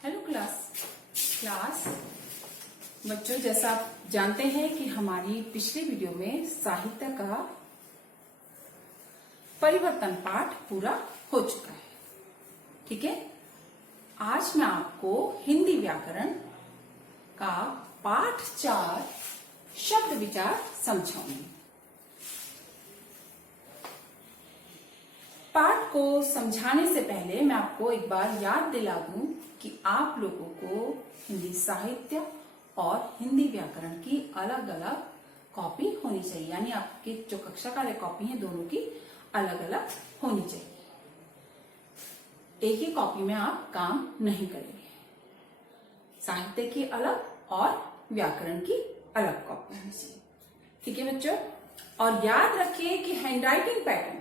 Hello class बच्चों, जैसा आप जानते हैं कि हमारी पिछली वीडियो में साहित्य का परिवर्तन पाठ पूरा हो चुका है। ठीक है, आज मैं आपको हिंदी व्याकरण का पाठ 4 शब्द विचार समझाऊंगी। पाठ को समझाने से पहले मैं आपको एक बार याद दिला दूं कि आप लोगों को हिंदी साहित्य और हिंदी व्याकरण की अलग अलग कॉपी होनी चाहिए, यानी आपकी जो कक्षा कार्य कॉपी है दोनों की अलग अलग होनी चाहिए। एक ही कॉपी में आप काम नहीं करेंगे। साहित्य की अलग और व्याकरण की अलग कॉपी होनी चाहिए। ठीक है बच्चों, और याद रखिए कि हैंडराइटिंग पैटर्न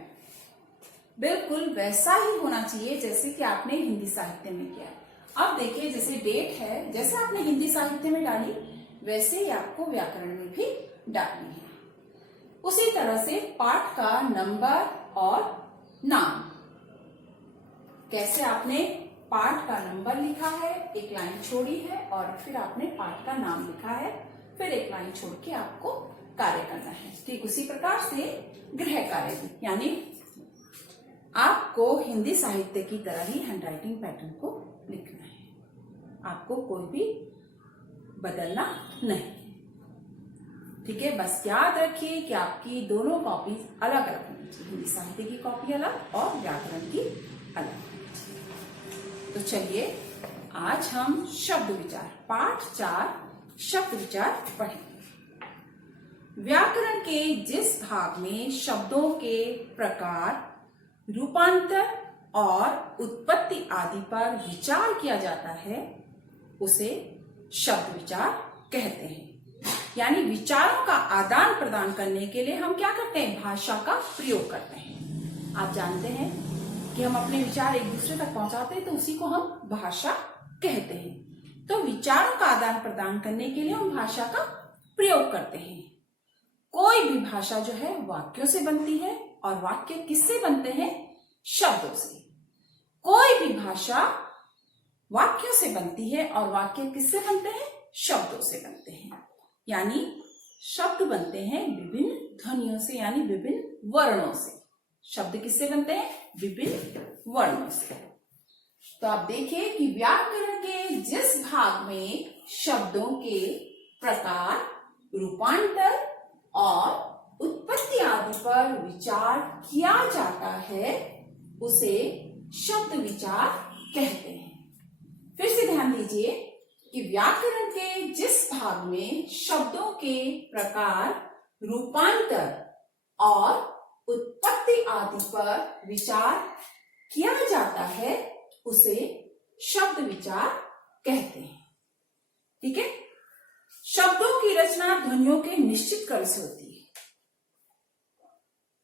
बिल्कुल वैसा ही होना चाहिए जैसे कि आपने हिंदी साहित्य में किया। अब देखिए, जैसे डेट है, जैसे आपने हिंदी साहित्य में डाली वैसे ही आपको व्याकरण में भी डालनी है। उसी तरह से पाठ का नंबर और नाम, कैसे आपने पाठ का नंबर लिखा है, एक लाइन छोड़ी है, और फिर आपने पाठ का नाम लिखा है, फिर एक लाइन छोड़ के आपको कार्य करना है। ठीक उसी प्रकार से गृह कार्य भी, यानी आपको हिंदी साहित्य की तरह ही हैंडराइटिंग पैटर्न को लिखना है। आपको कोई भी बदलना नहीं। ठीक है, बस याद रखिए कि आपकी दोनों कॉपी अलग अलग होनी चाहिए। हिंदी साहित्य की कॉपी अलग और व्याकरण की अलग होनी चाहिए। तो चलिए आज हम शब्द विचार पाठ 4 शब्द विचार पढ़ेंगे। व्याकरण के जिस भाग में शब्दों के प्रकार, रूपांतर और उत्पत्ति आदि पर विचार किया जाता है उसे शब्द विचार कहते हैं। यानी विचारों का आदान प्रदान करने के लिए हम क्या करते हैं, भाषा का प्रयोग करते हैं। आप जानते हैं कि हम अपने विचार एक दूसरे तक पहुंचाते हैं तो उसी को हम भाषा कहते हैं। तो विचारों का आदान प्रदान करने के लिए हम भाषा का प्रयोग करते हैं। कोई भी भाषा जो है वाक्यों से बनती है, और वाक्य किससे बनते हैं, शब्दों से। कोई भी भाषा वाक्यों से बनती है और वाक्य किससे बनते हैं, शब्दों से बनते हैं। यानी शब्द बनते हैं विभिन्न ध्वनियों से, यानी विभिन्न वर्णों से। शब्द किससे बनते हैं, विभिन्न वर्णों से। तो आप देखिए कि व्याकरण के जिस भाग में शब्दों के प्रकार, रूपांतर और उत्पत्ति आदि पर विचार किया जाता है उसे शब्द विचार कहते हैं। फिर से ध्यान दीजिए कि व्याकरण के जिस भाग में शब्दों के प्रकार, रूपांतर और उत्पत्ति आदि पर विचार किया जाता है उसे शब्द विचार कहते हैं। ठीक है, शब्दों की रचना ध्वनियों के निश्चित क्रम से होती है।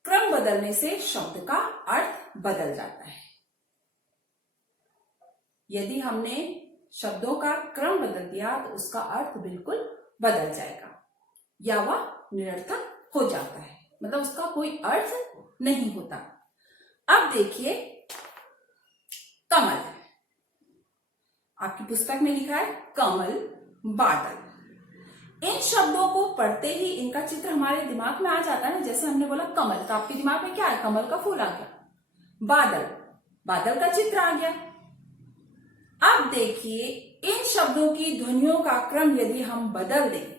क्रम बदलने से शब्द का अर्थ बदल जाता है। यदि हमने शब्दों का क्रम बदल दिया तो उसका अर्थ बिल्कुल बदल जाएगा या वह निरर्थक हो जाता है, मतलब उसका कोई अर्थ नहीं होता। अब देखिए, कमल, आपकी पुस्तक में लिखा है कमल, बादल। इन शब्दों को पढ़ते ही इनका चित्र हमारे दिमाग में आ जाता है ना। जैसे हमने बोला कमल, तो आपके दिमाग में क्या है, कमल का फूल आ गया। बादल, बादल का चित्र आ गया। अब देखिए, इन शब्दों की ध्वनियों का क्रम यदि हम बदल दें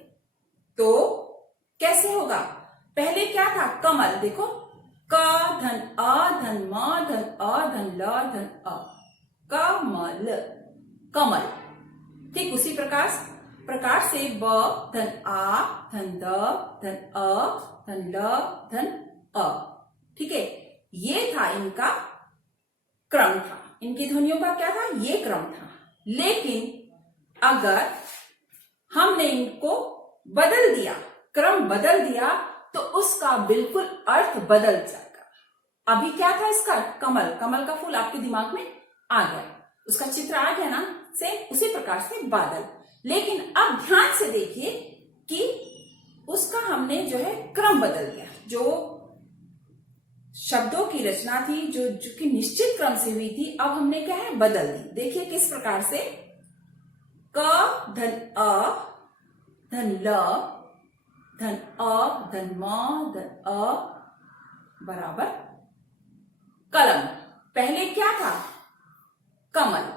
तो कैसे होगा। पहले क्या था, कमल, देखो क धन अ धन म धन अ धन ल धन अ, कमल, कमल। ठीक उसी प्रकार से ब धन आ धन द धन अ धन ल धन अ। ठीक है, ये था इनका क्रम था, इनकी ध्वनियों का क्या था, ये क्रम था। लेकिन अगर हमने इनको बदल दिया, क्रम बदल दिया, तो उसका बिल्कुल अर्थ बदल जाएगा। अभी क्या था इसका, कमल, कमल का फूल आपके दिमाग में आ गया, उसका चित्र आ गया ना। सेम उसी प्रकार से बादल। लेकिन अब ध्यान से देखिए कि उसका हमने जो है क्रम बदल दिया। जो शब्दों की रचना थी जो कि निश्चित क्रम से हुई थी, अब हमने क्या है बदल दी। देखिए किस प्रकार से, क धन अ धन ल धन अ धन म धन अ बराबर कलम। पहले क्या था? कमल।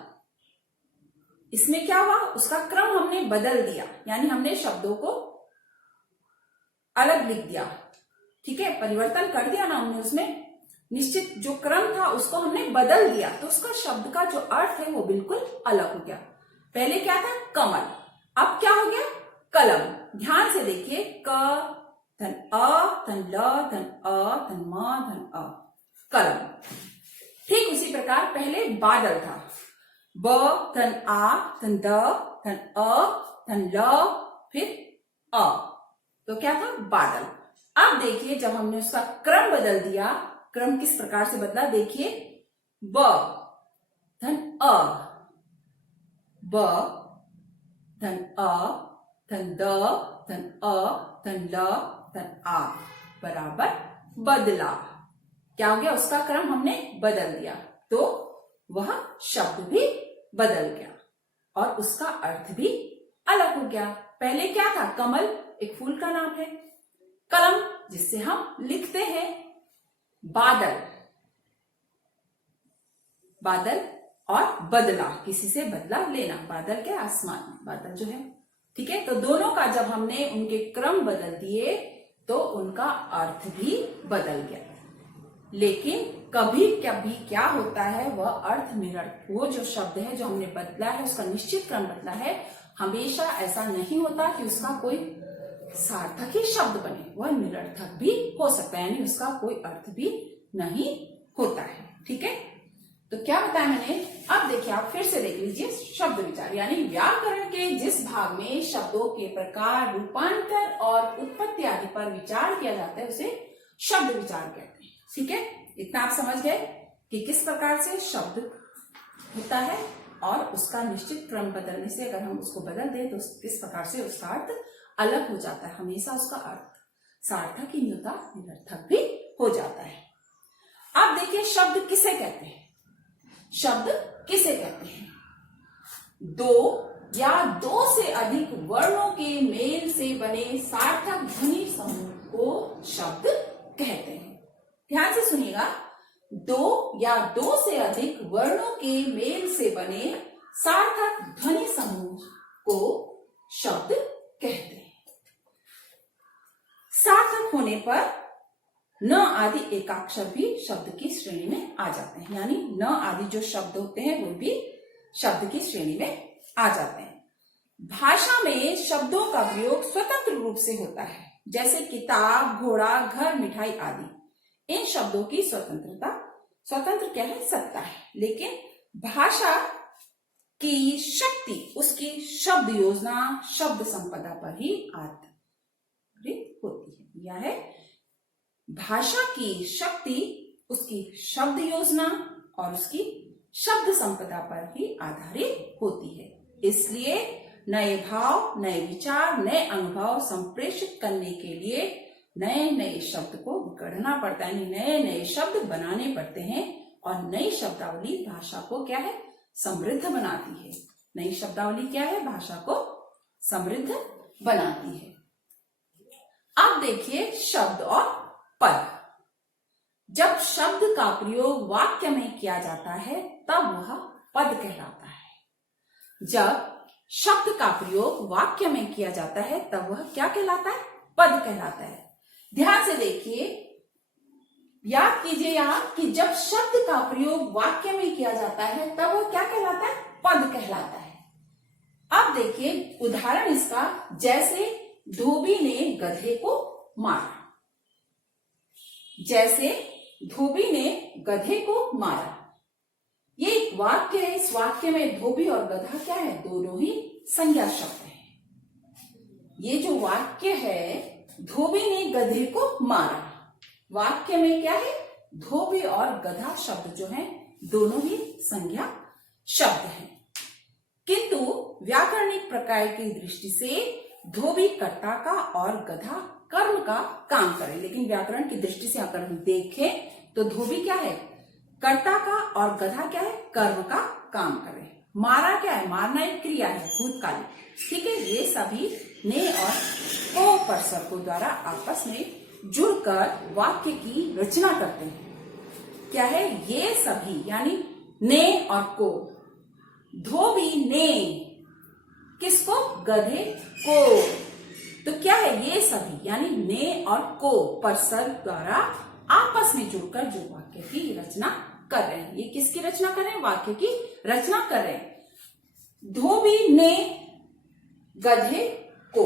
इसमें क्या हुआ? उसका क्रम हमने बदल दिया, यानी हमने शब्दों को अलग लिख दिया। ठीक है, परिवर्तन कर दिया ना हमने, उसमें निश्चित जो क्रम था उसको हमने बदल दिया, तो उसका शब्द का जो अर्थ है वो बिल्कुल अलग हो गया। पहले क्या था? कमल, अब क्या हो गया? कलम। ध्यान से देखिए, क धन अ धन ल धन अ धन म धन अ, कलम। ठीक उसी प्रकार पहले बादल था, ब धन आ धन द धन अ धन ल फिर अ, तो क्या था? बादल। अब देखिए, जब हमने उसका क्रम बदल दिया, क्रम किस प्रकार से बदला देखिए, ब धन अ, ब धन अ धन द धन अ धन ल धन आ बराबर बदला। क्या हो गया? उसका क्रम हमने बदल दिया, तो वह शब्द भी बदल गया और उसका अर्थ भी अलग हो गया। पहले क्या था? कमल एक फूल का नाम है, कलम जिससे हम लिखते हैं, बादल, बादल और बदला, किसी से बदला लेना, बादल के आसमान में बादल जो है। ठीक है, तो दोनों का जब हमने उनके क्रम बदल दिए तो उनका अर्थ भी बदल गया। लेकिन कभी कभी क्या होता है, वह अर्थ निरर्थक, वो जो शब्द है जो हमने बदला है उसका निश्चित क्रम बदला है, हमेशा ऐसा नहीं होता कि उसका कोई सार्थक ही शब्द बने, वह निरर्थक भी हो सकता है, यानी उसका कोई अर्थ भी नहीं होता है। ठीक है, तो क्या बताया मैंने? अब देखिए, आप फिर से देख लीजिए शब्द विचार, यानी व्याकरण के जिस भाग में शब्दों के प्रकार, रूपांतर और उत्पत्ति आदि पर विचार किया जाता है उसे शब्द विचार कहते हैं। ठीक है, इतना आप समझ गए कि किस प्रकार से शब्द होता है और उसका निश्चित क्रम बदलने से अगर हम उसको बदल दें तो किस प्रकार से उसका अर्थ अलग हो जाता है, हमेशा उसका अर्थ सार्थक ही नहीं होता, निरर्थक भी हो जाता है। अब देखिए, शब्द किसे कहते हैं? शब्द किसे कहते हैं? दो या दो से अधिक वर्णों के मेल से बने सार्थक ध्वनि समूह को शब्द कहते हैं। ध्यान से सुनिएगा, दो या दो से अधिक वर्णों के मेल से बने सार्थक ध्वनि समूह को शब्द कहते हैं। सार्थक होने पर न आदि एकाक्षर भी शब्द की श्रेणी में आ जाते हैं, यानी न आदि जो शब्द होते हैं वो भी शब्द की श्रेणी में आ जाते हैं। भाषा में शब्दों का प्रयोग स्वतंत्र रूप से होता है, जैसे किताब, घोड़ा, घर, मिठाई आदि। इन शब्दों की स्वतंत्र क्या है? सत्ता है, लेकिन भाषा की शक्ति उसकी शब्द योजना, शब्द संपदा पर ही आधारित होती है। यह है, भाषा की शक्ति उसकी शब्द योजना और उसकी शब्द संपदा पर ही आधारित होती है। इसलिए नए भाव, नए विचार, नए अनुभव संप्रेषित करने के लिए नए नए शब्द को गढ़ना पड़ता है, नए नए शब्द बनाने पड़ते हैं, और नई शब्दावली भाषा को क्या है? समृद्ध बनाती है। नई शब्दावली क्या है? भाषा को समृद्ध बनाती है। अब देखिए शब्द और पद। जब शब्द का प्रयोग वाक्य में किया जाता है तब वह पद कहलाता है। जब शब्द का प्रयोग वाक्य में किया जाता है तब वह क्या कहलाता है? पद कहलाता है। ध्यान से देखिए, याद कीजिए यहां कि जब शब्द का प्रयोग वाक्य में किया जाता है तब वह क्या कहलाता है? पद कहलाता है। अब देखिए उदाहरण इसका, जैसे धोबी ने गधे को मारा। जैसे धोबी ने गधे को मारा, ये एक वाक्य है। इस वाक्य में धोबी और गधा क्या है? दोनों ही संज्ञा शब्द है। ये जो वाक्य है, धोबी ने गधे को मारा, वाक्य में क्या है? धोबी और गधा शब्द जो है दोनों ही संज्ञा शब्द हैं। किंतु व्याकरणिक प्रकार की दृष्टि से धोबी कर्ता का और गधा कर्म का काम करे, लेकिन व्याकरण की दृष्टि से अगर हम देखें तो धोबी क्या है? कर्ता का और गधा क्या है? कर्म का काम करे। मारा क्या है, मारना एक क्रिया है भूतकाल, ठीक है। ये सभी ने और को परसर्गों द्वारा आपस में जुड़कर वाक्य की रचना करते हैं। क्या है, ये सभी यानी ने और को। धोबी ने किसको, गधे को। तो क्या है, ये सभी यानी ने और को परसर्ग द्वारा आपस में जुड़कर जो वाक्य की रचना कर रहे हैं। ये किसकी रचना कर रहे हैं, वाक्य की रचना कर रहे हैं। धोबी ने गधे को,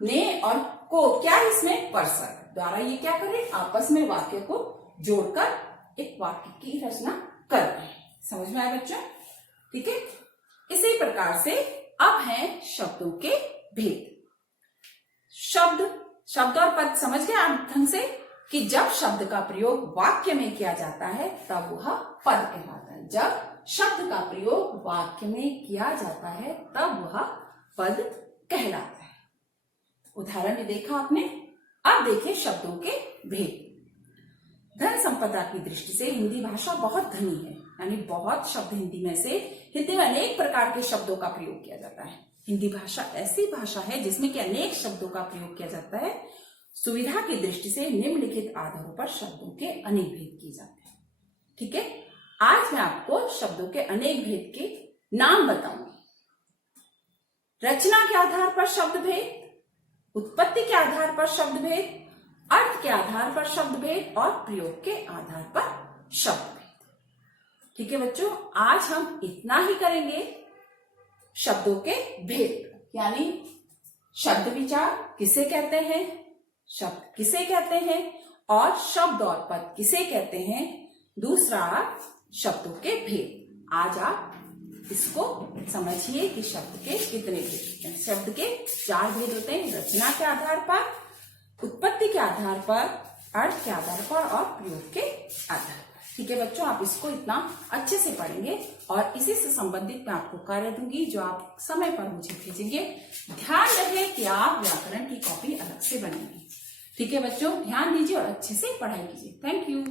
ने और को क्या है इसमें, परसर्ग द्वारा ये क्या कर रहे हैं, आपस में वाक्य को जोड़कर एक वाक्य की रचना कर रहे हैं। समझ में आया बच्चों, ठीक है। इसी प्रकार से अब है शब्दों के भेद। शब्द और पद समझ गए आप ढंग से कि जब शब्द का प्रयोग वाक्य में किया जाता है तब वह पद कहलाता है। जब शब्द का प्रयोग वाक्य में किया जाता है तब वह पद कहलाता है। उदाहरण में देखा आपने। अब देखिए शब्दों के भेद। धन संपदा की दृष्टि से हिंदी भाषा बहुत धनी है, यानी बहुत शब्द हिंदी में अनेक प्रकार के शब्दों का प्रयोग किया जाता है। हिंदी भाषा ऐसी भाषा है जिसमें कि अनेक शब्दों का प्रयोग किया जाता है। सुविधा की दृष्टि से निम्नलिखित आधारों पर शब्दों के अनेक भेद किए जाते हैं, ठीक है। आज मैं आपको शब्दों के अनेक भेद के नाम बताऊंगी। रचना के आधार पर शब्द भेद, उत्पत्ति के आधार पर शब्द भेद, अर्थ के आधार पर शब्द भेद और प्रयोग के आधार पर शब्द भेद, ठीक है बच्चों। आज हम इतना ही करेंगे शब्दों के भेद, यानी शब्द विचार किसे कहते हैं, शब्द किसे कहते हैं और शब्द और पद किसे कहते हैं। दूसरा शब्दों के भेद। आज आप इसको समझिए कि शब्द के कितने भेद होते हैं। शब्द के 4 भेद होते हैं, रचना के आधार पर, उत्पत्ति के आधार पर, अर्थ के आधार पर और प्रयोग के आधार पर, ठीक है बच्चों। आप इसको इतना अच्छे से पढ़ेंगे और इसी से संबंधित मैं आपको कार्य दूंगी जो आप समय पर मुझे भेजेंगे। ध्यान रहे कि आप व्याकरण की कॉपी अलग से बनाएंगे, ठीक है बच्चों। ध्यान दीजिए और अच्छे से पढ़ाई कीजिए। Thank you.